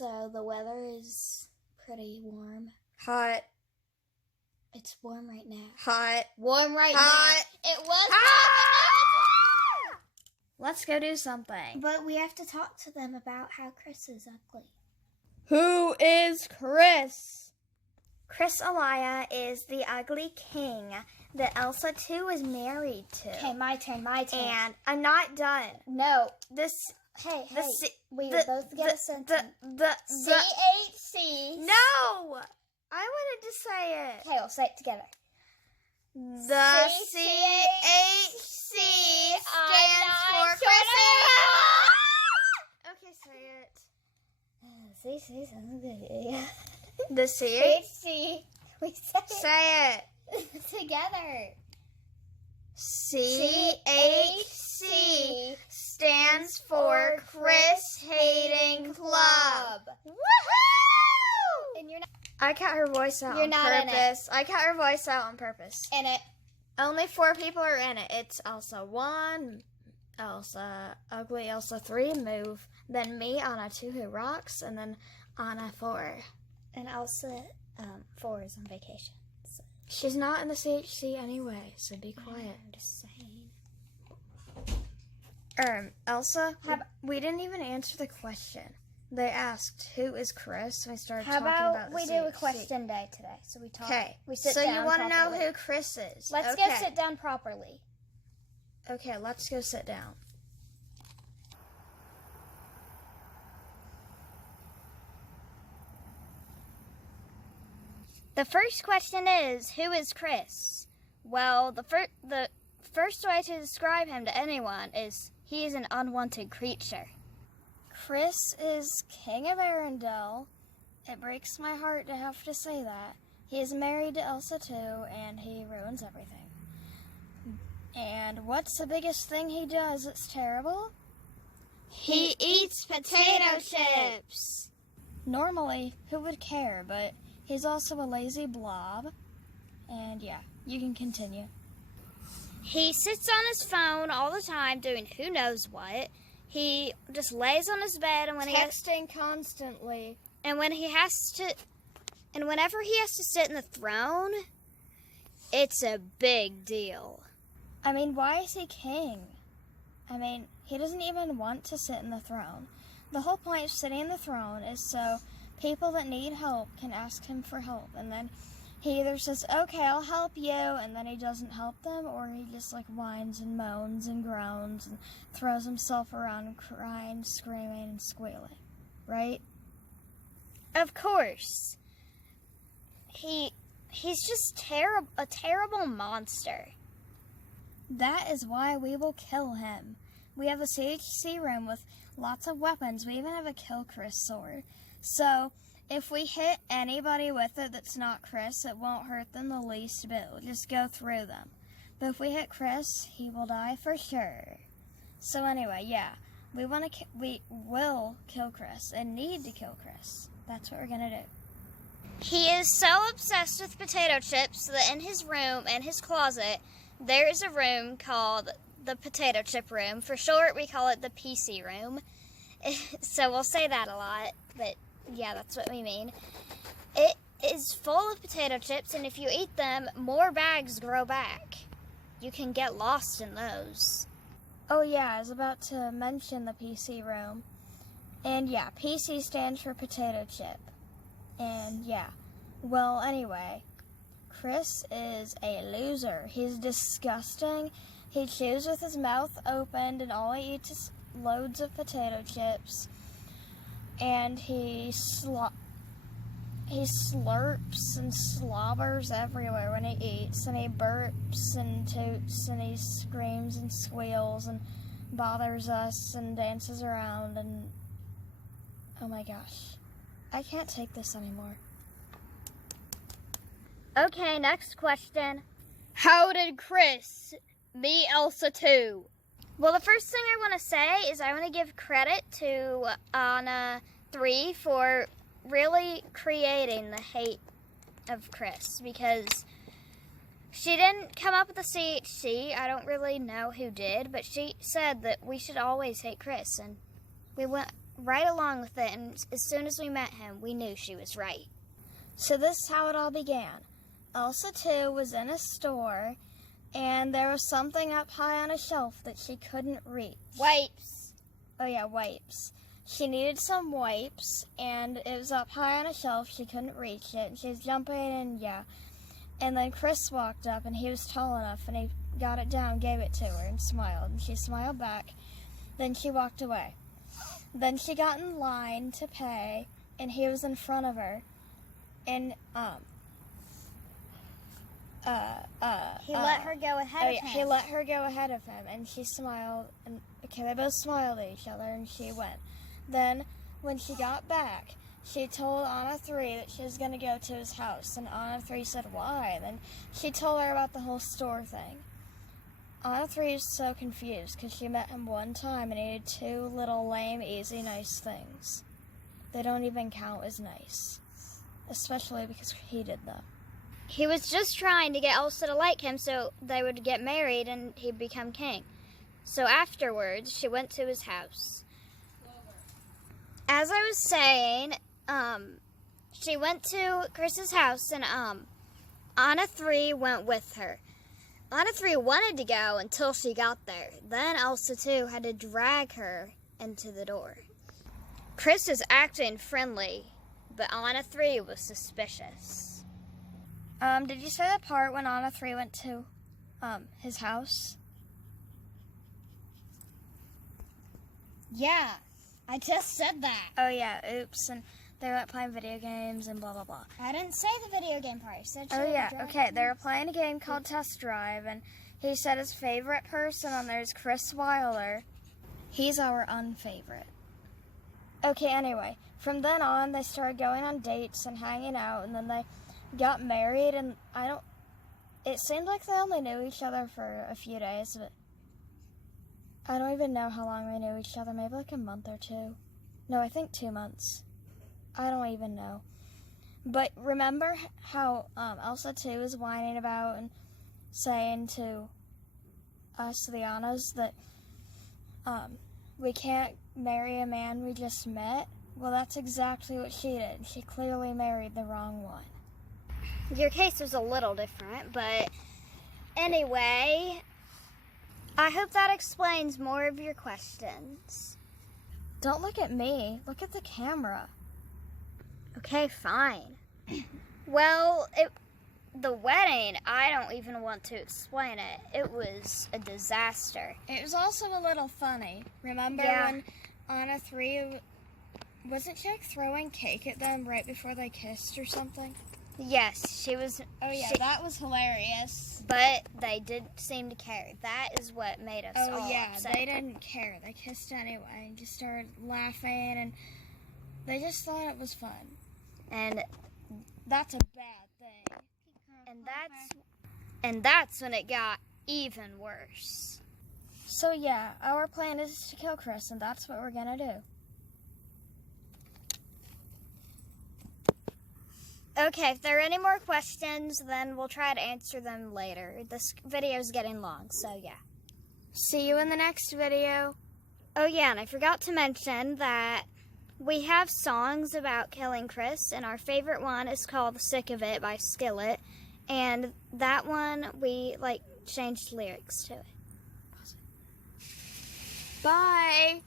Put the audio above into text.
So the weather is pretty warm. Hot. It's warm right now. Hot. Warm right Hot. now. It was hot. Let's go do something. But we have to talk to them about how Chris is ugly. Who is Chris? Chris Elia is the ugly king that Elsa too is married to. Okay, my turn. And I'm not done. No. Hey, we both get a sentence. CHC. No! I wanted to say it. Okay, we'll say it together. The CHC stands for Chris. Okay, say it. CHC sounds good. The CHC. We say it together. CHC stands for Chris Hating Club. Woohoo! And you're not. I cut her voice out on purpose. I cut her voice out on purpose. In it. Only 4 people are in it. It's Elsa 1, Elsa Ugly, Elsa 3, Move, then me, Anna 2, who rocks, and then Anna 4. And Elsa 4 is on vacation. So. She's not in the CHC anyway, so be quiet. I'm just saying. Elsa, we didn't even answer the question. They asked, who is Chris? And we started talking about the How about we do a CHC. question day today? So we talk. Okay. We sit so down you want to know properly. who Chris is? Let's go sit down properly. Okay, let's go sit down. The first question is, who is Chris? Well, the first way to describe him to anyone is he is an unwanted creature. Chris is king of Arendelle. It breaks my heart to have to say that. He is married to Elsa too, and he ruins everything. And what's the biggest thing he does that's terrible? He eats potato chips. Normally, who would care, but he's also a lazy blob. And yeah, you can continue. He sits on his phone all the time doing who knows what. He just lays on his bed and texting constantly. And whenever he has to sit in the throne, it's a big deal. I mean, why is he king? I mean, he doesn't even want to sit in the throne. The whole point of sitting in the throne is so people that need help can ask him for help. And then he either says, okay, I'll help you, and then he doesn't help them, or he just like whines and moans and groans and throws himself around crying, screaming, and squealing. Right? Of course. He's just a terrible monster. That is why we will kill him. We have a CHC room with lots of weapons. We even have a Kill Chris sword. So, if we hit anybody with it that's not Chris, it won't hurt them the least bit. We'll just go through them. But if we hit Chris, he will die for sure. So anyway, yeah. We will kill Chris and need to kill Chris. That's what we're going to do. He is so obsessed with potato chips that in his room and his closet, there is a room called the potato chip room. For short, we call it the PC room. So we'll say that a lot, but yeah, that's what we mean. It is full of potato chips, and if you eat them, more bags grow back. You can get lost in those. Oh yeah, I was about to mention the PC room. And yeah, PC stands for potato chip. And yeah, well anyway, Chris is a loser. He's disgusting. He chews with his mouth opened, and all he eats is loads of potato chips. And he slurps and slobbers everywhere when he eats, and he burps and toots, and he screams and squeals and bothers us and dances around, and oh my gosh, I can't take this anymore. Okay, next question. How did Chris meet Elsa too? Well, the first thing I want to say is I want to give credit to Anna 3 for really creating the hate of Chris, because she didn't come up with the CHC. I don't really know who did, but she said that we should always hate Chris, and we right along with it, and as soon as we met him, we knew she was right. So this is how it all began. Elsa, too, was in a store, and there was something up high on a shelf that she couldn't reach. Wipes. Oh, yeah, wipes. She needed some wipes, and it was up high on a shelf. She couldn't reach it, and she was jumping, and yeah. And then Chris walked up, and he was tall enough, and he got it down, gave it to her, and smiled. And she smiled back. Then she walked away. Then she got in line to pay, and he was in front of her. And, He let her go ahead of him. He let her go ahead of him, and she smiled, and okay, they both smiled at each other, and she went. Then, when she got back, she told Anna 3 that she was going to go to his house, and Anna 3 said, why? And then she told her about the whole store thing. Anna 3 is so confused, because she met him one time, and he did 2 little lame, easy, nice things. They don't even count as nice, especially because he did them. He was just trying to get Elsa to like him so they would get married and he'd become king. So afterwards, she went to his house. As I was saying, she went to Chris's house, and Anna 3 went with her. Anna 3 wanted to go until she got there. Then Elsa 2 had to drag her into the door. Chris was acting friendly, but Anna 3 was suspicious. Did you say the part when Anna 3 went to, his house? Yeah, I just said that. Oh, yeah, oops, and they were playing video games and blah, blah, blah. I didn't say the video game part. I said Oh, yeah, okay, they were playing a game called Test Drive, and he said his favorite person on there is Chris Weiler. He's our unfavorite. Okay, anyway, from then on, they started going on dates and hanging out, and then they got married, and it seemed like they only knew each other for a few days, but I don't even know how long they knew each other, maybe like a month or 2. No, I think 2 months. I don't even know. But remember how Elsa 2 was whining about and saying to us, the Annas, that we can't marry a man we just met? Well, that's exactly what she did. She clearly married the wrong one. Your case was a little different, but anyway, I hope that explains more of your questions. Don't look at me. Look at the camera. Okay, fine. Well, the wedding, I don't even want to explain it. It was a disaster. It was also a little funny. Remember when Anna 3, wasn't she like throwing cake at them right before they kissed or something? Yes, she was. Oh, yeah, that was hilarious. But they didn't seem to care. That is what made us all upset. They didn't care. They kissed anyway and just started laughing, and they just thought it was fun. And that's a bad thing. And that's when it got even worse. So, yeah, our plan is to kill Chris, and that's what we're going to do. Okay, if there are any more questions, then we'll try to answer them later. This video is getting long, so yeah. See you in the next video. Oh yeah, and I forgot to mention that we have songs about killing Chris, and our favorite one is called Sick of It by Skillet, and that one we changed lyrics to it. Bye.